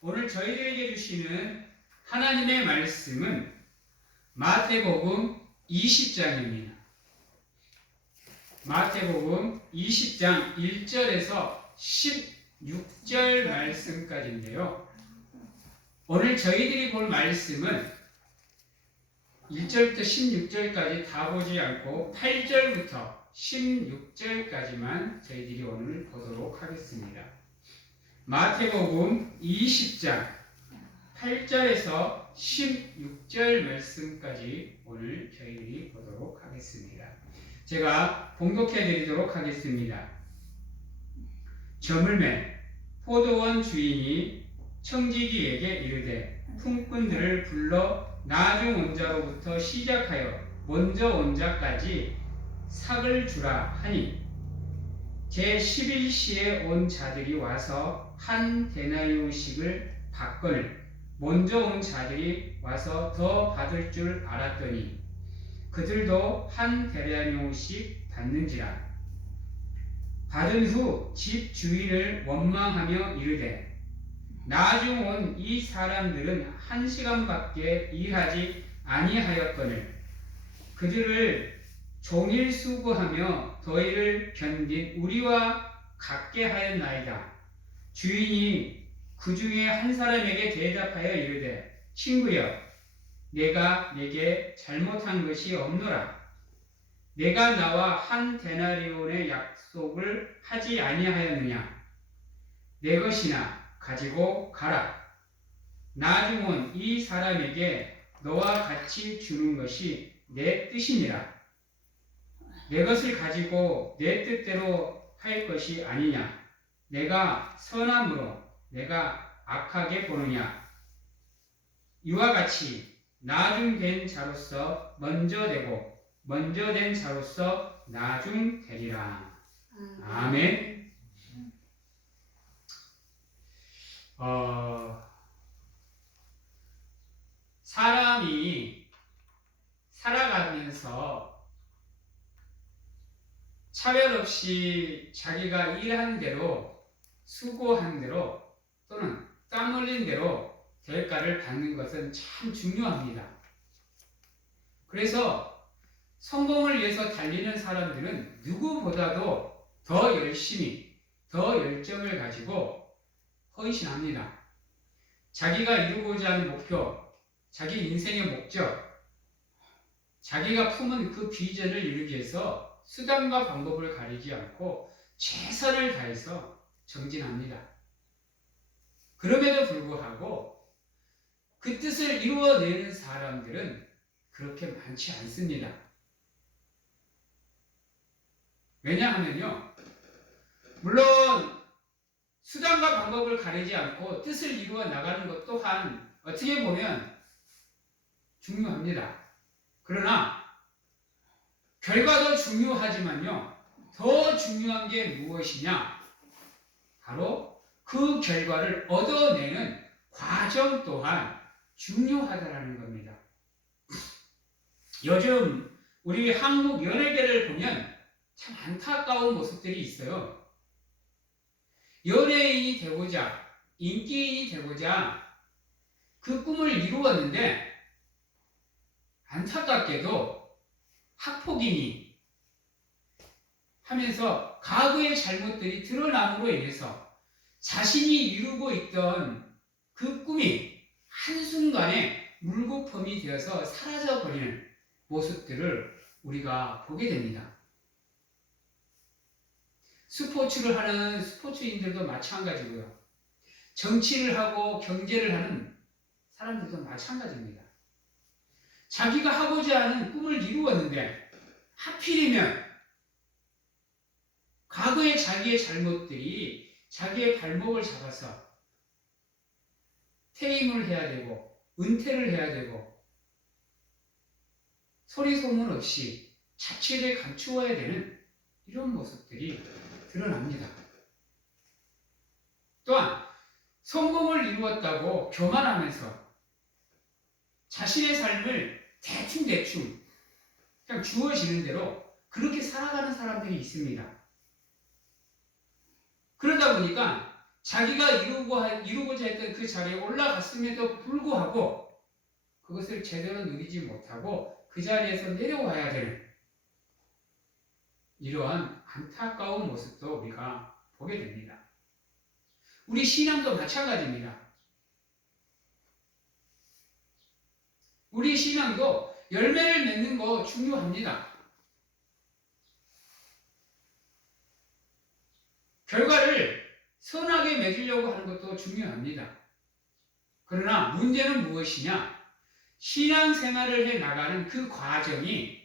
오늘 저희들에게 주시는 하나님의 말씀은 마태복음 20장입니다. 마태복음 20장 1절에서 16절 말씀까지인데요. 오늘 저희들이 볼 말씀은 1절부터 16절까지 다 보지 않고 8절부터 16절까지만 저희들이 오늘 보도록 하겠습니다. 마태복음 20장 8절에서 16절 말씀까지 오늘 저희들이 보도록 하겠습니다. 제가 봉독해 드리도록 하겠습니다. 저물매 포도원 주인이 청지기에게 이르되 품꾼들을 불러 나중 온 자로부터 시작하여 먼저 온 자까지 삭을 주라 하니 제11시에 온 자들이 와서 한 데나리오씩을 받거늘 먼저 온 자들이 와서 더 받을 줄 알았더니 그들도 한 데나리오씩 받는지라. 받은 후 집 주인을 원망하며 이르되 나중 온 이 사람들은 1시간밖에 일하지 아니하였거늘 그들을 종일 수고하며 더위를 견딘 우리와 같게 하였나이다. 주인이 그 중에 한 사람에게 대답하여 이르되 친구여 내가 네게 잘못한 것이 없노라. 내가 나와 한 데나리온의 약속을 하지 아니하였느냐. 내 것이나 가지고 가라. 나중 온 이 사람에게 너와 같이 주는 것이 내 뜻이니라. 내 것을 가지고 내 뜻대로 할 것이 아니냐. 내가 선함으로 내가 악하게 보느냐. 이와 같이 나중 된 자로서 먼저 되고 먼저 된 자로서 나중 되리라. 아멘. 사람이 살아가면서 차별 없이 자기가 일한 대로 수고한 대로 또는 땀 흘린 대로 대가를 받는 것은 참 중요합니다. 그래서 성공을 위해서 달리는 사람들은 누구보다도 더 열심히, 더 열정을 가지고 헌신합니다. 자기가 이루고자 하는 목표, 자기 인생의 목적, 자기가 품은 그 비전을 이루기 위해서 수단과 방법을 가리지 않고 최선을 다해서 정진합니다. 그럼에도 불구하고 그 뜻을 이루어내는 사람들은 그렇게 많지 않습니다. 왜냐하면요, 물론 수단과 방법을 가리지 않고 뜻을 이루어 나가는 것 또한 어떻게 보면 중요합니다. 그러나 결과도 중요하지만요, 더 중요한 게 무엇이냐? 바로 그 결과를 얻어내는 과정 또한 중요하다는 겁니다. 요즘 우리 한국 연예계를 보면 참 안타까운 모습들이 있어요. 연예인이 되고자, 인기인이 되고자 그 꿈을 이루었는데 안타깝게도 학폭인이 하면서 과거의 잘못들이 드러남으로 인해서 자신이 이루고 있던 그 꿈이 한순간에 물거품이 되어서 사라져버리는 모습들을 우리가 보게 됩니다. 스포츠를 하는 스포츠인들도 마찬가지고요. 정치를 하고 경제를 하는 사람들도 마찬가지입니다. 자기가 하고자 하는 꿈을 이루었는데 하필이면 과거의 자기의 잘못들이 자기의 발목을 잡아서 퇴임을 해야 되고 은퇴를 해야 되고 소리 소문 없이 자취를 감추어야 되는 이런 모습들이 드러납니다. 또한 성공을 이루었다고 교만하면서 자신의 삶을 대충 그냥 주어지는 대로 그렇게 살아가는 사람들이 있습니다. 그러다 보니까 자기가 이루고자 했던 그 자리에 올라갔음에도 불구하고 그것을 제대로 누리지 못하고 그 자리에서 내려와야 되는 이러한 안타까운 모습도 우리가 보게 됩니다. 우리 신앙도 마찬가지입니다. 우리 신앙도 열매를 맺는 거 중요합니다. 결과를 선하게 맺으려고 하는 것도 중요합니다. 그러나 문제는 무엇이냐? 신앙생활을 해 나가는 그 과정이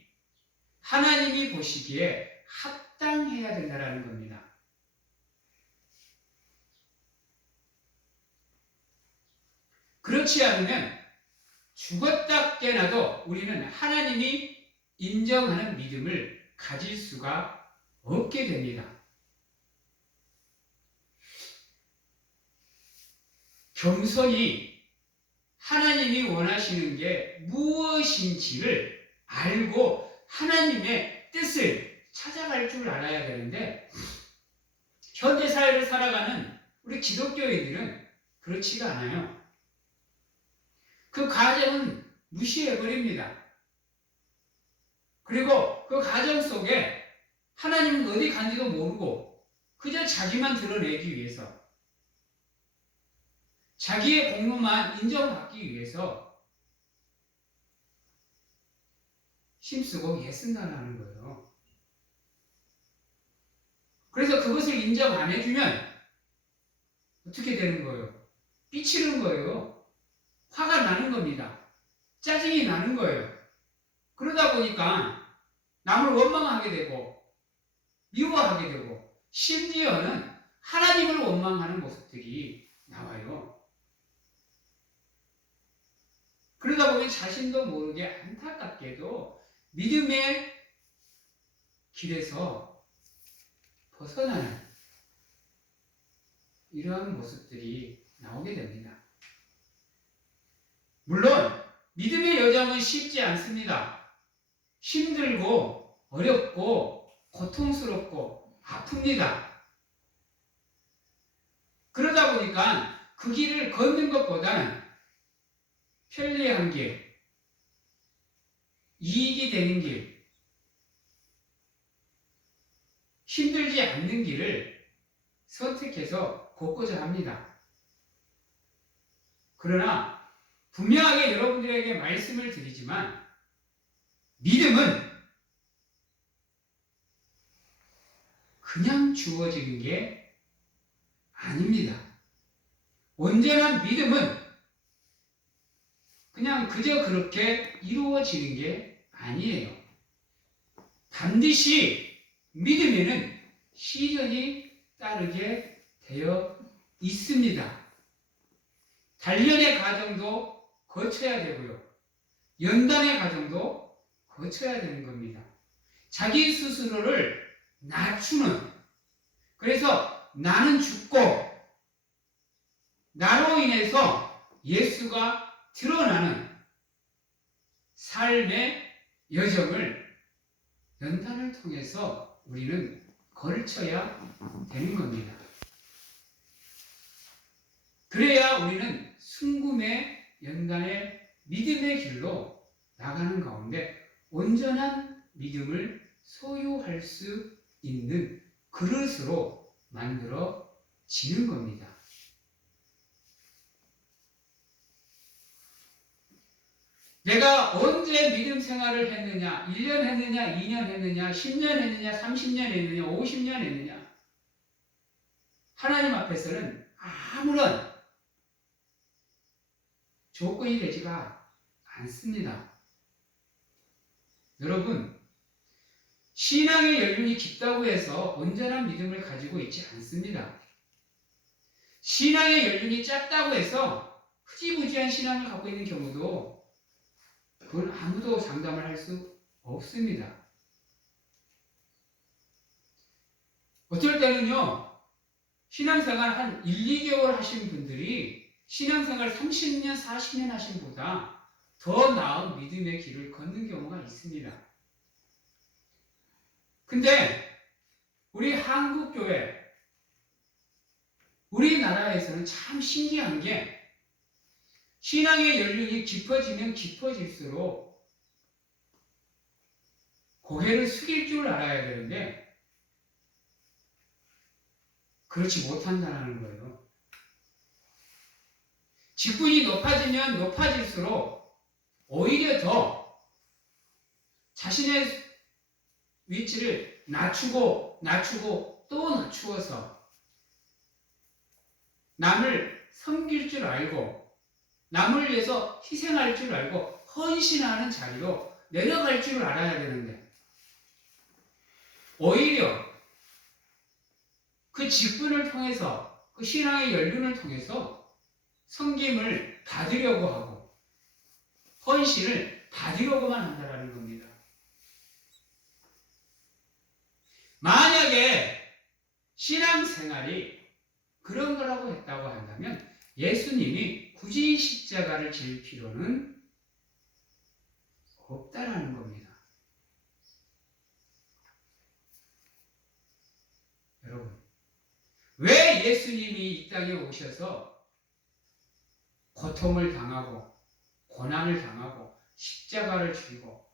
하나님이 보시기에 합당해야 된다는 겁니다. 그렇지 않으면 죽었다 깨나도 우리는 하나님이 인정하는 믿음을 가질 수가 없게 됩니다. 겸손히 하나님이 원하시는 게 무엇인지를 알고 하나님의 뜻을 찾아갈 줄 알아야 되는데 현대사회를 살아가는 우리 기독교인들은 그렇지가 않아요. 그 과정은 무시해버립니다. 그리고 그 과정 속에 하나님은 어디 간지도 모르고 그저 자기만 드러내기 위해서 자기의 공로만 인정받기 위해서 힘쓰고 애쓴다는 거예요. 그래서 그것을 인정 안 해주면 어떻게 되는 거예요? 삐치는 거예요. 화가 나는 겁니다. 짜증이 나는 거예요. 그러다 보니까 남을 원망하게 되고 미워하게 되고 심지어는 하나님을 원망하는 모습들이 나와요. 그러다 보면 자신도 모르게 안타깝게도 믿음의 길에서 벗어나는 이러한 모습들이 나오게 됩니다. 물론 믿음의 여정은 쉽지 않습니다. 힘들고 어렵고 고통스럽고 아픕니다. 그러다 보니까 그 길을 걷는 것보다는 편리한 길, 이익이 되는 길, 힘들지 않는 길을 선택해서 걷고자 합니다. 그러나 분명하게 여러분들에게 말씀을 드리지만 믿음은 그냥 주어지는 게 아닙니다. 온전한 믿음은 그냥 그저 그렇게 이루어지는 게 아니에요. 반드시 믿음에는 시련이 따르게 되어 있습니다. 단련의 과정도 거쳐야 되고요. 연단의 과정도 거쳐야 되는 겁니다. 자기 스스로를 낮추는, 그래서 나는 죽고 나로 인해서 예수가 드러나는 삶의 여정을 연단을 통해서 우리는 걸쳐야 되는 겁니다. 그래야 우리는 순금의 연단의 믿음의 길로 나가는 가운데 온전한 믿음을 소유할 수 있는 그릇으로 만들어지는 겁니다. 내가 언제 믿음 생활을 했느냐, 1년 했느냐, 2년 했느냐, 10년 했느냐, 30년 했느냐, 50년 했느냐. 하나님 앞에서는 아무런 조건이 되지가 않습니다. 여러분, 신앙의 연륜이 깊다고 해서 온전한 믿음을 가지고 있지 않습니다. 신앙의 연륜이 짧다고 해서 흐지부지한 신앙을 갖고 있는 경우도 그건 아무도 장담을 할 수 없습니다. 어쩔 때는요, 신앙생활 한 1, 2개월 하신 분들이 신앙생활 30년, 40년 하신 보다 더 나은 믿음의 길을 걷는 경우가 있습니다. 근데 우리 한국교회, 우리나라에서는 참 신기한 게 신앙의 연륜이 깊어지면 깊어질수록 고개를 숙일 줄 알아야 되는데 그렇지 못한다는 거예요. 직분이 높아지면 높아질수록 오히려 더 자신의 위치를 낮추고 또 낮추어서 남을 섬길 줄 알고 남을 위해서 희생할 줄 알고 헌신하는 자리로 내려갈 줄 알아야 되는데 오히려 그 직분을 통해서 그 신앙의 연륜을 통해서 섬김을 받으려고 하고 헌신을 받으려고만 한다는 겁니다. 만약에 신앙생활이 그런 거라고 했다고 한다면 예수님이 굳이 십자가를 질 필요는 없다라는 겁니다. 여러분, 왜 예수님이 이 땅에 오셔서 고통을 당하고 고난을 당하고 십자가를 지고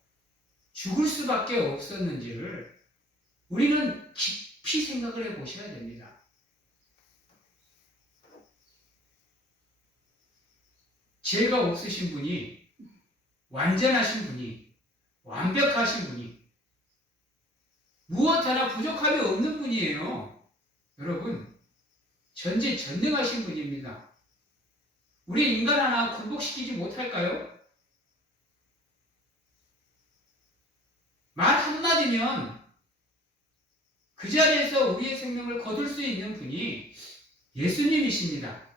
죽을 수밖에 없었는지를 우리는 깊이 생각을 해보셔야 됩니다. 죄가 없으신 분이, 완전하신 분이, 완벽하신 분이, 무엇 하나 부족함이 없는 분이에요. 여러분, 전지전능하신 분입니다. 우리 인간 하나 굴복시키지 못할까요? 말 한마디면 그 자리에서 우리의 생명을 거둘 수 있는 분이 예수님이십니다.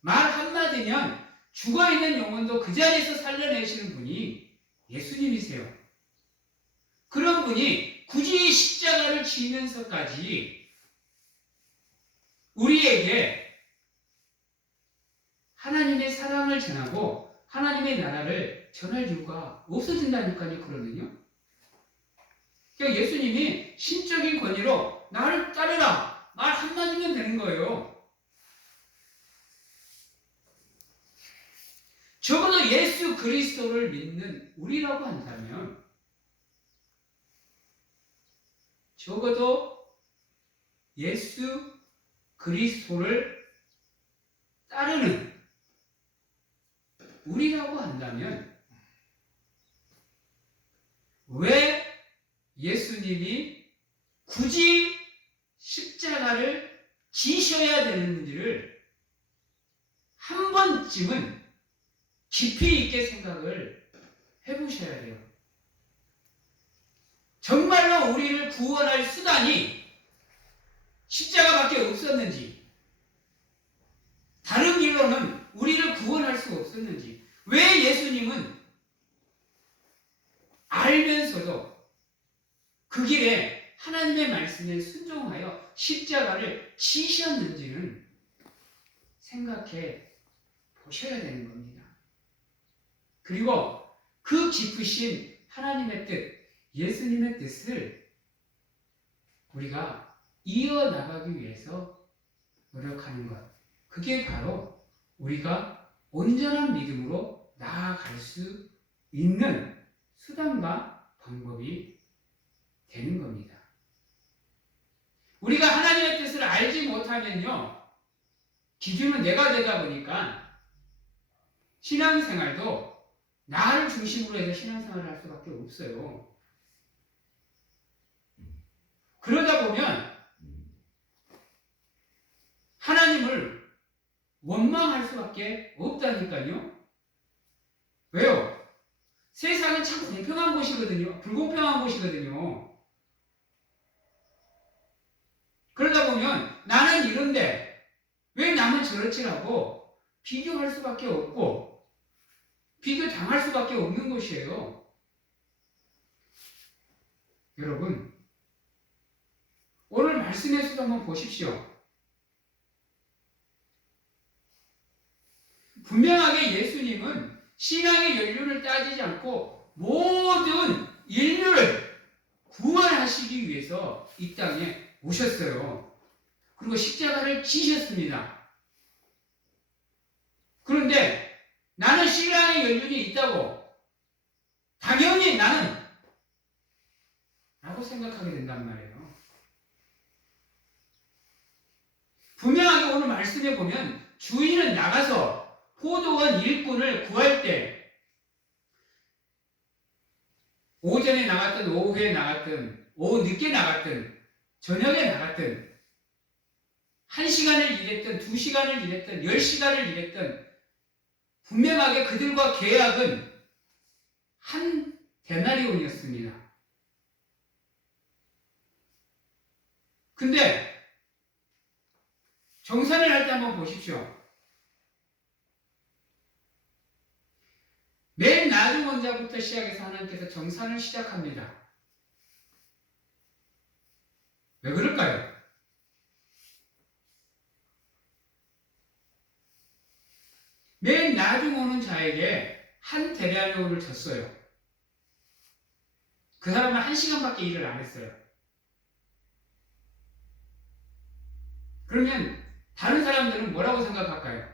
말 한마디면 죽어있는 영혼도 그 자리에서 살려내시는 분이 예수님이세요. 그런 분이 굳이 십자가를 지면서까지 우리에게 하나님의 사랑을 전하고 하나님의 나라를 전할 이유가 없어진다니까요. 그러면요. 그러니까 예수님이 신적인 권위로 나를 따르라 말 한마디면 되는 거예요. 적어도 예수 그리스도를 믿는 우리라고 한다면 적어도 예수 그리스도를 따르는 우리라고 한다면 왜 예수님이 굳이 십자가를 지셔야 되는지를 한 번쯤은 깊이 있게 생각을 해보셔야 돼요. 정말로 우리를 구원할 수단이 십자가밖에 없었는지, 다른 길로는 우리를 구원할 수 없었는지, 왜 예수님은 알면서도 그 길에 하나님의 말씀에 순종하여 십자가를 지셨는지는 생각해 보셔야 되는 겁니다. 그리고 그 깊으신 하나님의 뜻, 예수님의 뜻을 우리가 이어나가기 위해서 노력하는 것, 그게 바로 우리가 온전한 믿음으로 나아갈 수 있는 수단과 방법이 되는 겁니다. 우리가 하나님의 뜻을 알지 못하면요, 기준은 내가 되다 보니까 신앙생활도 나를 중심으로 해서 신앙생활을 할 수밖에 없어요. 그러다 보면 하나님을 원망할 수밖에 없다니까요. 왜요? 세상은 참 공평한 곳이거든요. 불공평한 곳이거든요. 그러다 보면 나는 이런데 왜 남은 저렇지라고 비교할 수밖에 없고 비교당할 수밖에 없는 것이에요. 여러분, 오늘 말씀에서도 한번 보십시오. 분명하게 예수님은 신앙의 연륜을 따지지 않고 모든 인류를 구원하시기 위해서 이 땅에 오셨어요. 그리고 십자가를 지셨습니다. 그런데 나는 신랑의 연륜이 있다고 당연히 나는 라고 생각하게 된단 말이에요. 분명하게 오늘 말씀에 보면 주인은 나가서 포도원 일꾼을 구할 때 오전에 나갔든 오후에 나갔든 오후 늦게 나갔든 저녁에 나갔든 1시간을 일했든 2시간을 일했든 10시간을 일했든 분명하게 그들과 계약은 한 데나리온이었습니다. 근데 정산을 할 때 한번 보십시오. 맨 나중 원자부터 시작해서 하나님께서 정산을 시작합니다. 왜 그럴까요? 맨 나중 오는 자에게 한 데나리온을 줬어요. 그 사람은 1시간밖에 일을 안 했어요. 그러면 다른 사람들은 뭐라고 생각할까요?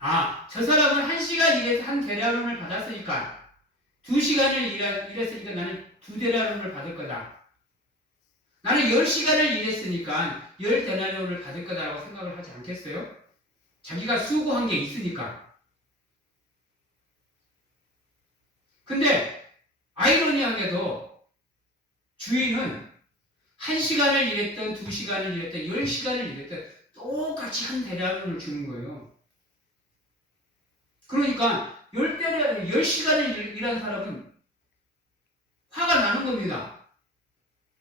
아, 저 사람은 1시간 일해서 한 데나리온을 받았으니까 2시간을 일했으니까 나는 2데나리온을 받을 거다. 나는 10시간을 일했으니까 10데나리온을 받을 거다라고 생각을 하지 않겠어요? 자기가 수고한 게 있으니까. 근데 아이러니하게도 주인은 1시간을 일했던 2시간을 일했던 10시간을 일했던 똑같이 한 데나리온을 주는 거예요. 그러니까 10시간을 일한 사람은 화가 나는 겁니다.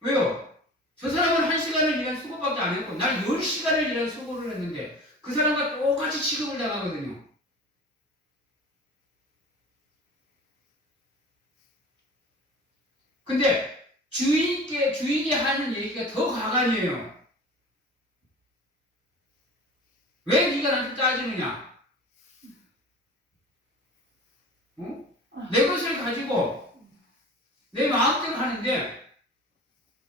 왜요? 저 사람은 1시간을 일한 수고밖에 안 했고 나는 10시간을 일한 수고를 했는데 그 사람과 똑같이 취급을 당하거든요. 근데 주인이 하는 얘기가 더 가관이에요. 왜 네가 나한테 따지느냐? 내 것을 가지고 내 마음대로 하는데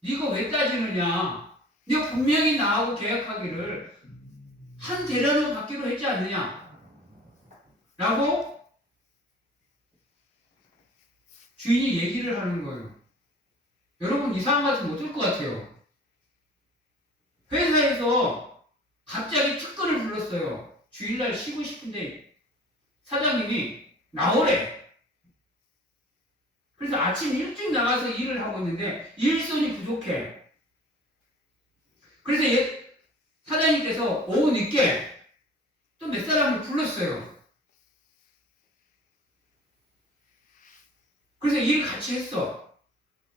네가 왜 따지느냐? 네가 분명히 나하고 계약하기를 한 데나리온 받기로 했지 않느냐? 라고 주인이 얘기를 하는 거예요. 여러분 이상한 것 같으면 어떨 것 같아요? 회사에서 갑자기 특근을 불렀어요. 주일날 쉬고 싶은데 사장님이 나오래. 그래서 아침 일찍 나가서 일을 하고 있는데 일손이 부족해. 그래서 사장님께서 오후 늦게 또 몇 사람을 불렀어요. 그래서 일 같이 했어.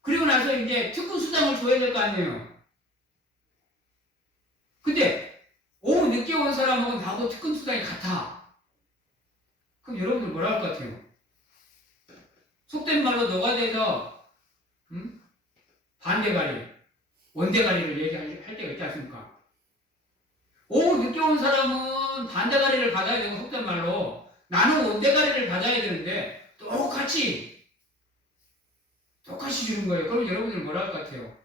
그리고 나서 이제 특근 수당을 줘야 될 거 아니에요. 근데 오후 늦게 온 사람하고 나하고 특근 수당이 같아. 그럼 여러분들 뭐라 할 것 같아요? 속된 말로 너가 돼서 반대가리, 원대가리를 얘기할 때가 있지 않습니까? 오후 늦게 온 사람은 반대가리를 받아야 되고 속된 말로 나는 원대가리를 받아야 되는데 똑같이 주는 거예요. 그럼 여러분들 뭐라 할 것 같아요?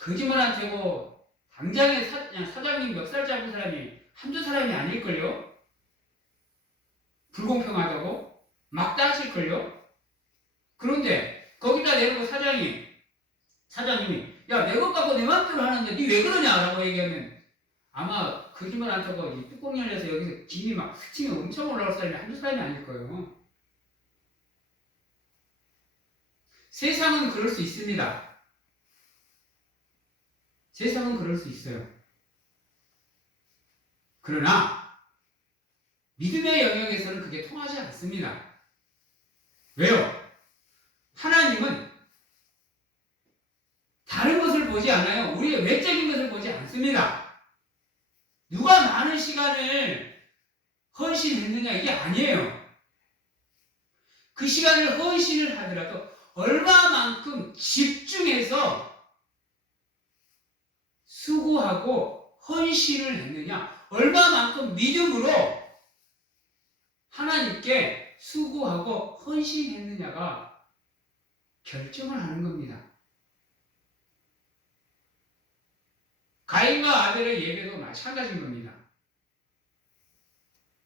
거짓말 안 되고 당장에 사장님 멱살 잡은 사람이 한두 사람이 아닐걸요? 불공평하다고? 막 따질걸요? 그런데 거기다 내놓고 사장님이 야, 내 것 갖고 내 맘대로 하는데 니 왜 그러냐? 라고 얘기하면 아마 거짓말 안 타고 이 뚜껑 열려서 여기서 김이 막 스팀이 엄청 올라올 사람이 한두 사람이 아닐 거예요. 세상은 그럴 수 있습니다. 세상은 그럴 수 있어요. 그러나 믿음의 영역에서는 그게 통하지 않습니다. 왜요? 하나님은 다른 것을 보지 않아요. 우리의 외적인 것을 보지 않습니다. 누가 많은 시간을 헌신했느냐 이게 아니에요. 그 시간을 헌신을 하더라도 얼마만큼 집중해서 수고하고 헌신을 했느냐, 얼마만큼 믿음으로 하나님께 수고하고 헌신했느냐가 결정을 하는 겁니다. 가인과 아벨의 예배도 마찬가지인 겁니다.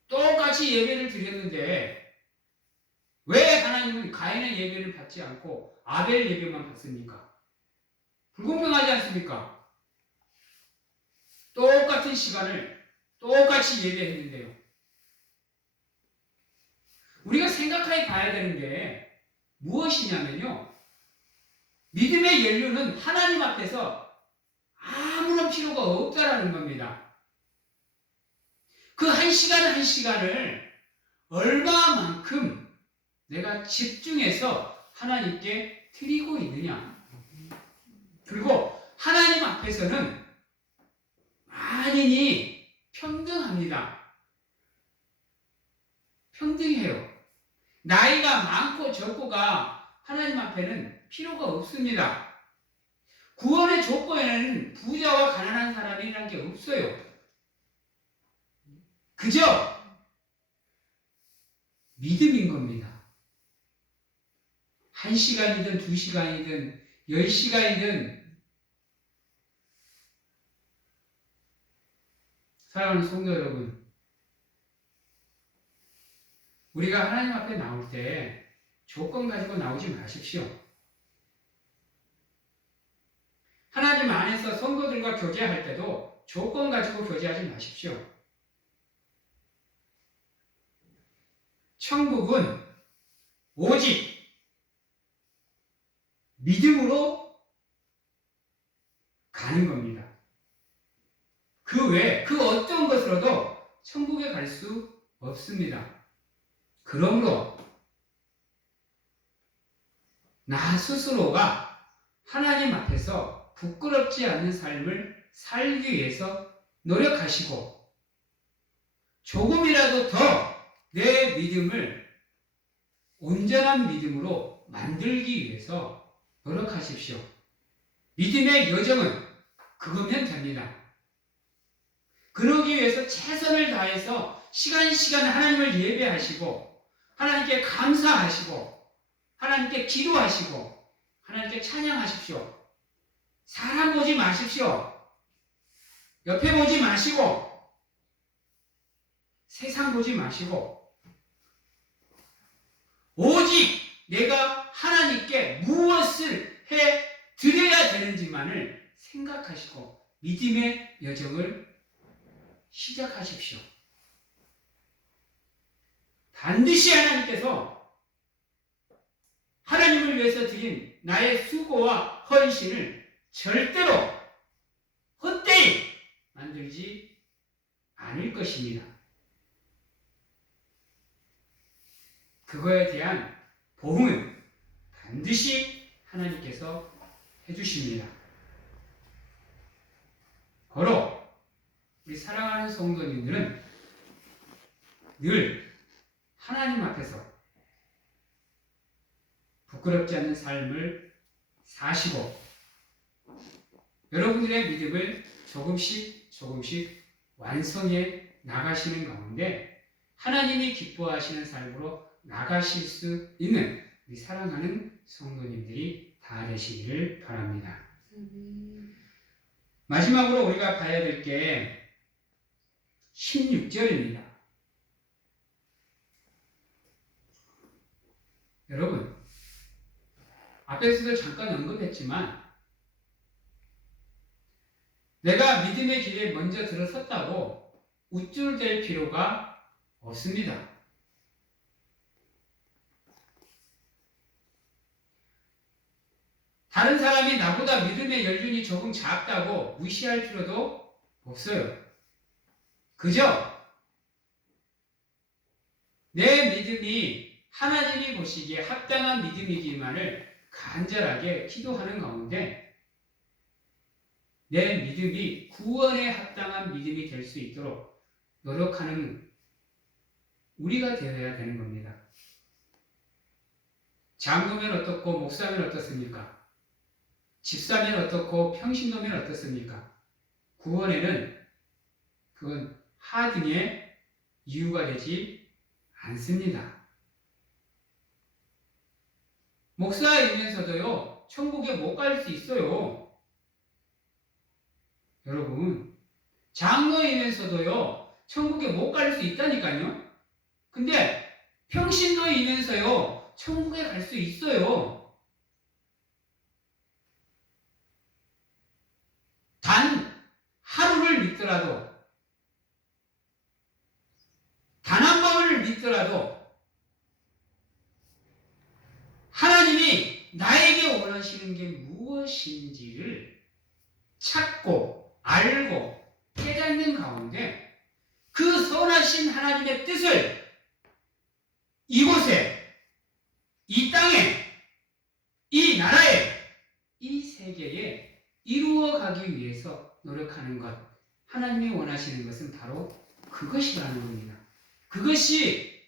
똑같이 예배를 드렸는데 왜 하나님은 가인의 예배를 받지 않고 아벨 예배만 받습니까? 불공평하지 않습니까? 똑같은 시간을 똑같이 예배했는데요. 우리가 생각해 봐야 되는 게 무엇이냐면요. 믿음의 연륜은 하나님 앞에서 아무런 필요가 없다라는 겁니다. 그 한 시간 한 시간을 얼마만큼 내가 집중해서 하나님께 드리고 있느냐. 그리고 하나님 앞에서는 만인이 평등합니다. 평등해요. 나이가 많고 적고가 하나님 앞에는 필요가 없습니다. 구원의 조건에는 부자와 가난한 사람이라는 게 없어요. 그저 믿음인 겁니다. 1시간이든 2시간이든 10시간이든 사랑하는 성도 여러분, 우리가 하나님 앞에 나올 때 조건 가지고 나오지 마십시오. 하나님 안에서 성도들과 교제할 때도 조건 가지고 교제하지 마십시오. 천국은 오직 믿음으로 가는 겁니다. 그 외에 그 어떤 것으로도 천국에 갈 수 없습니다. 그러므로 나 스스로가 하나님 앞에서 부끄럽지 않는 삶을 살기 위해서 노력하시고 조금이라도 더 내 믿음을 온전한 믿음으로 만들기 위해서 노력하십시오. 믿음의 여정은 그거면 됩니다. 그러기 위해서 최선을 다해서 시간 하나님을 예배하시고 하나님께 감사하시고 하나님께 기도하시고 하나님께 찬양하십시오. 사람 보지 마십시오. 옆에 보지 마시고 세상 보지 마시고 오직 내가 하나님께 무엇을 해 드려야 되는지만을 생각하시고 믿음의 여정을 시작하십시오. 반드시 하나님께서 하나님을 위해서 드린 나의 수고와 헌신을 절대로 헛되이 만들지 않을 것입니다. 그거에 대한 보응은 반드시 하나님께서 해주십니다. 바로 우리 사랑하는 성도님들은 늘 하나님 앞에서 부끄럽지 않는 삶을 사시고 여러분들의 믿음을 조금씩 완성해 나가시는 가운데 하나님이 기뻐하시는 삶으로 나가실 수 있는 우리 사랑하는 성도님들이 다 되시기를 바랍니다. 마지막으로 우리가 봐야 될 게 16절입니다. 여러분, 앞에서도 잠깐 언급했지만 내가 믿음의 길에 먼저 들어섰다고 우쭐댈 필요가 없습니다. 다른 사람이 나보다 믿음의 연륜이 조금 작다고 무시할 필요도 없어요. 그저 내 믿음이 하나님이 보시기에 합당한 믿음이기만을 간절하게 기도하는 가운데 내 믿음이 구원에 합당한 믿음이 될 수 있도록 노력하는 우리가 되어야 되는 겁니다. 장로면 어떻고 목사면 어떻습니까? 집사면 어떻고 평신도면 어떻습니까? 구원에는 그건 하등의 이유가 되지 않습니다. 목사이면서도요 천국에 못 갈 수 있어요. 여러분, 장로이면서도요, 천국에 못 갈 수 있다니까요. 근데 평신도이면서요, 천국에 갈 수 있어요. 단 하루를 믿더라도, 단 한 번을 믿더라도 하나님이 나에게 원하시는 게 무엇인지를 찾고 알고 깨닫는 가운데 그 선하신 하나님의 뜻을 이곳에, 이 땅에, 이 나라에, 이 세계에 이루어가기 위해서 노력하는 것, 하나님이 원하시는 것은 바로 그것이라는 겁니다. 그것이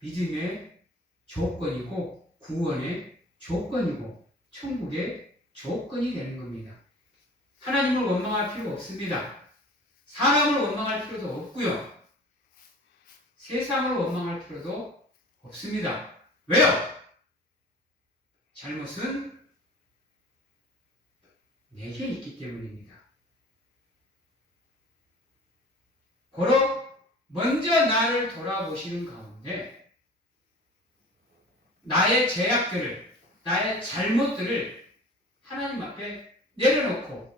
믿음의 조건이고 구원의 조건이고 천국의 조건이 되는 겁니다. 하나님을 원망할 필요 없습니다. 사람을 원망할 필요도 없고요. 세상을 원망할 필요도 없습니다. 왜요? 잘못은 내게 있기 때문입니다. 고로 먼저 나를 돌아보시는 가운데 나의 죄악들을, 나의 잘못들을 하나님 앞에 내려놓고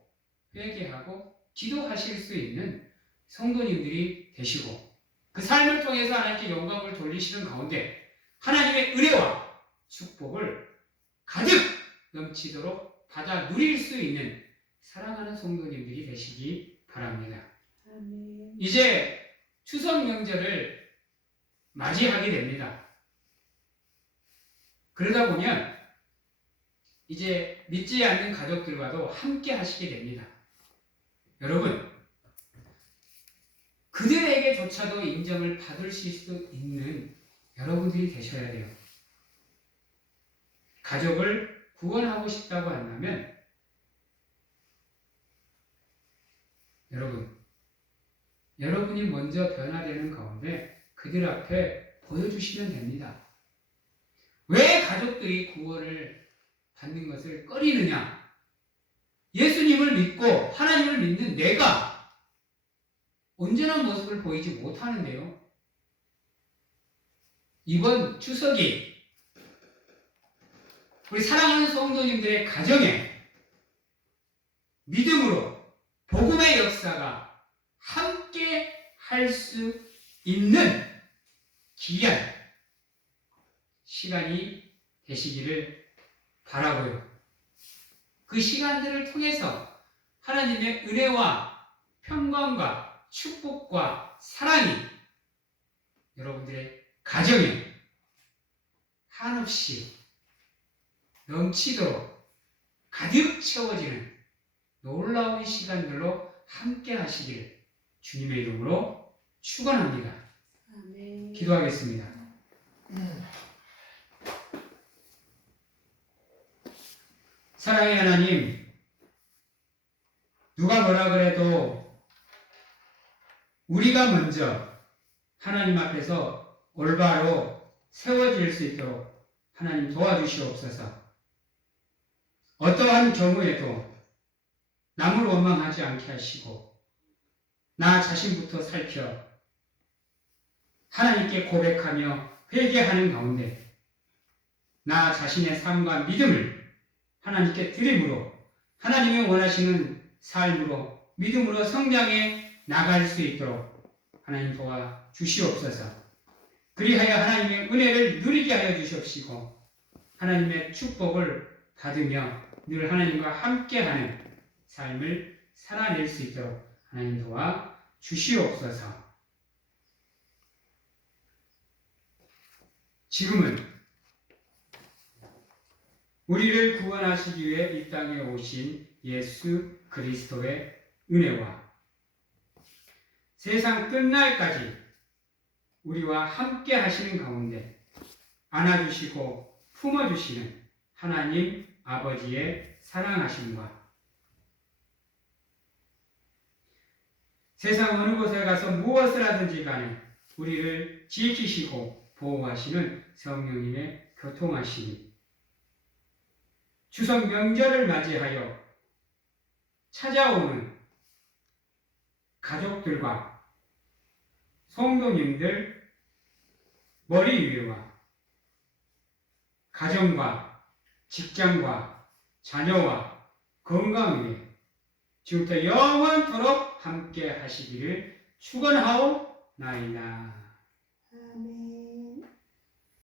회개하고 기도하실 수 있는 성도님들이 되시고 그 삶을 통해서 하나님께 영광을 돌리시는 가운데 하나님의 은혜와 축복을 가득 넘치도록 받아 누릴 수 있는 사랑하는 성도님들이 되시기 바랍니다. 아멘. 이제 추석 명절을 맞이하게 됩니다. 그러다 보면 이제 믿지 않는 가족들과도 함께 하시게 됩니다. 여러분, 그들에게조차도 인정을 받을 수 있는 여러분들이 되셔야 돼요. 가족을 구원하고 싶다고 한다면 여러분이 먼저 변화되는 가운데 그들 앞에 보여주시면 됩니다. 왜 가족들이 구원을 받는 것을 꺼리느냐? 예수님을 믿고 하나님을 믿는 내가 온전한 모습을 보이지 못하는데요. 이번 추석이 우리 사랑하는 성도님들의 가정에 믿음으로 복음의 역사가 함께 할 수 있는 귀한 시간이 되시기를 바라고요. 그 시간들을 통해서 하나님의 은혜와 평강과 축복과 사랑이 여러분들의 가정에 한없이 넘치도록 가득 채워지는 놀라운 시간들로 함께 하시길 주님의 이름으로 축원합니다. 아멘. 기도하겠습니다. 사랑의 하나님, 누가 뭐라 그래도 우리가 먼저 하나님 앞에서 올바로 세워질 수 있도록 하나님 도와주시옵소서. 어떠한 경우에도 남을 원망하지 않게 하시고 나 자신부터 살펴 하나님께 고백하며 회개하는 가운데 나 자신의 삶과 믿음을 하나님께 드림으로 하나님이 원하시는 삶으로 믿음으로 성장해 나갈 수 있도록 하나님 도와 주시옵소서. 그리하여 하나님의 은혜를 누리게 하여 주시옵시고 하나님의 축복을 받으며 늘 하나님과 함께하는 삶을 살아낼 수 있도록 하나님 도와 주시옵소서. 지금은 우리를 구원하시기 위해 이 땅에 오신 예수 그리스도의 은혜와 세상 끝날까지 우리와 함께 하시는 가운데 안아주시고 품어주시는 하나님 아버지의 사랑하심과 세상 어느 곳에 가서 무엇을 하든지 간에 우리를 지키시고 보호하시는 성령님의 교통하심이 추석 명절을 맞이하여 찾아오는 가족들과 성도님들 머리 위와 가정과 직장과 자녀와 건강 위에 지금부터 영원토록 함께 하시기를 축원하옵나이다. 아멘.